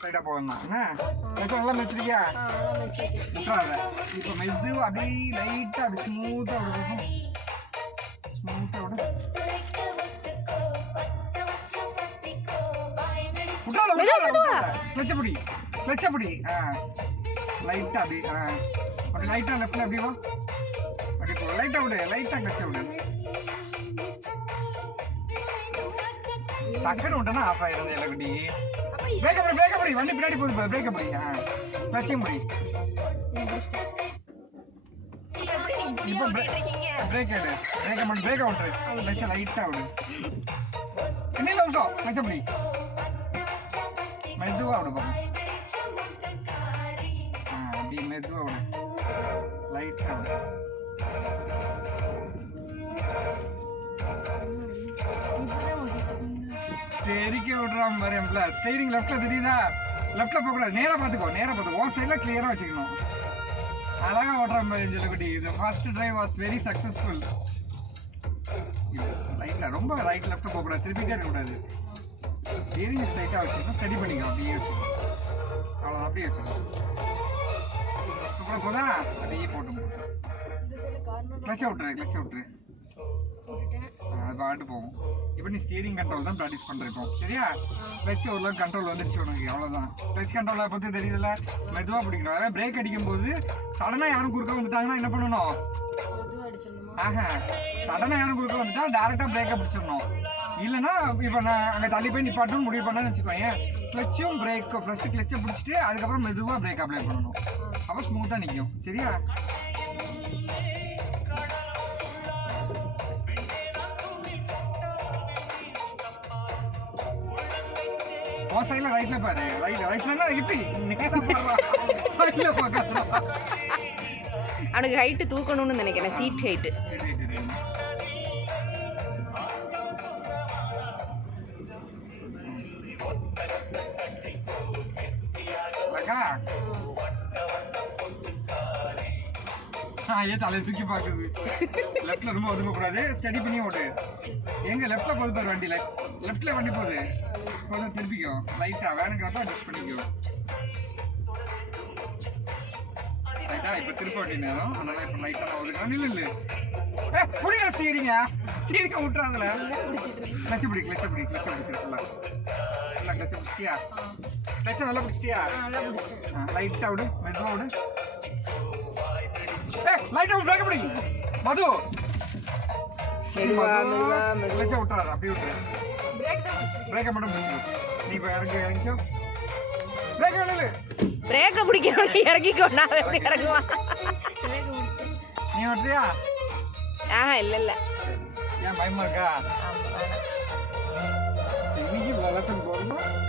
ஸ்ட்ரைட்டாக போகணும் என்ன நல்லா மெச்சிருக்கியா விட்டுறாத இப்போ மெதுவாக அப்படியே லைட்டாக அப்படி ஸ்மூத்தாக விட ஸ்மூத்தாக விட கிளச்சப்படி கிளச்சப்படி லைட்டாக அப்படி அப்படி லைட்டாக லெஃப்டில் அப்படியே வா அப்படி போ லைட்டாக விடு லைட்டாக கிளச்ச விடு டக்குன்னு விட்டனா ஆஃப் ஆயிடுது எல்லாக்குட்டி பிரேக்கப்படி வண்டி பின்னாடி போகுது பிரேக்கப்படி கிளச்சையும் படி இப்போ பிரேக் எடு பிரேக்கை மட்டும் பிரேக்கை விட்டுரு கிளச்சை லைட்டாக விடு இன்னும் விட்டோம் கிளச்சப்படி மெதுவாக விடு பாப்போம் அப்படி மெதுவாக விடு லைட்டாக விடு ஸ்டேரிக்கே விடுறான் பாரு எம்ப்ல ஸ்டேரிங் லெஃப்ட்டில் தெரியுதா லெஃப்ட்டில் போகக்கூடாது நேராக பார்த்துக்கோ ஓன் சைடில் கிளியராக வச்சுக்கணும் அழகாக ஓட்டுறான் பாரு எஞ்சலக்குட்டி இது first drive was very successful ரைட்டில் ரொம்ப ரைட் லெஃப்ட்டில் போகக்கூடாது திருப்பிட்டே இருக்கக்கூடாது ஸ்டேரிங் ஸ்ட்ரைட்டாக வச்சுக்கணும் ஸ்டடி பண்ணிக்கலாம் அப்படியே வச்சுக்கணும் அவ்வளோ அப்படியே வச்சுக்கணும் அப்புறம் போதா அப்படியே போட்டு கிளச்சை விட்டுரு அது பாட்டு போகும் இப்போ நீ ஸ்டீரிங் கண்ட்ரோல் தான் ப்ராக்டிஸ் பண்ணுறோம் சரியா கிளச் ஒரு கண்ட்ரோல் வந்துருச்சு உனக்கு அவ்வளோதான் கிளச் கண்ட்ரோலை பற்றி தெரியுதுல்ல மெதுவாக பிடிக்கணும் அதாவது பிரேக் அடிக்கும்போது சடனாக யாரும் குறுக்க வந்துட்டாங்கன்னா என்ன பண்ணணும் சடனாக யாரும் குறுக்க வந்துட்டா டேரெக்டாக பிரேக்கை பிடிச்சிடணும் இல்லைன்னா இப்போ நான் அங்கே தள்ளி போய் நிப்பாட்டணும்னு முடிவு பண்ணேன்னு வச்சுக்கோங்க கிளச்சும் பிரேக்கும் ஃபஸ்ட்டு கிளச்சை பிடிச்சிட்டு அதுக்கப்புறம் மெதுவாக பிரேக் அப்ளை பண்ணணும் அப்போ ஸ்மூத்தாக நிற்கும் சரியா உன் சைடில் ரைட்டில் பாரு ரைட் சைடில் இப்படி சைடில் பார்க்க அவனுக்கு ஹைட்டு தூக்கணும்னு நினைக்கிறேன் சீட் ஹைட்டு ஏன் தலையை தூக்கி பார்க்குது லெஃப்டில் ரொம்ப ஒதுங்கக்கூடாது ஸ்டடி பண்ணி ஓட்டு எங்கே லெஃப்டில் போகுது பாரு வண்டி லெஃப்டில் வண்டி போகுது கொஞ்சம் திருப்பிக்கோ லைட்டாக வேணுங்கிறப்ப அட்ஜஸ்ட் பண்ணிக்கோ லைட்டாக இப்போ திருப்ப வண்டி நேரம் அதனால் இப்போ லைட்டாக ஒதுக்கலாம் இல்லை புரியா ஸ்டீரிங்க விட்டுறாதுல கிளச்சை பிடிச்சிருக்குல்ல நல்லா கிளச்சை பிடிச்சிட்டியா கிளச்சை நல்லா பிடிச்சிட்டியா லைட்டாக விடு மெதுவாக விடு லைட் அவுட் பிரேக் பண்ணி மது கிளச்சை விட்டுறாரு அப்படியே விட்டுரு பிரேக்கை மட்டும் பிடிச்சிடும் நீ இப்போ இறங்கிக்கோ பிரேக்கை பிடிக்கணும் இறங்கிக்கோ நான் எப்படி இறங்குவா நீ விட்டுறியா இல்லை ஏன் பயமா இருக்கா இன்னைக்கு லெசன் போகணும்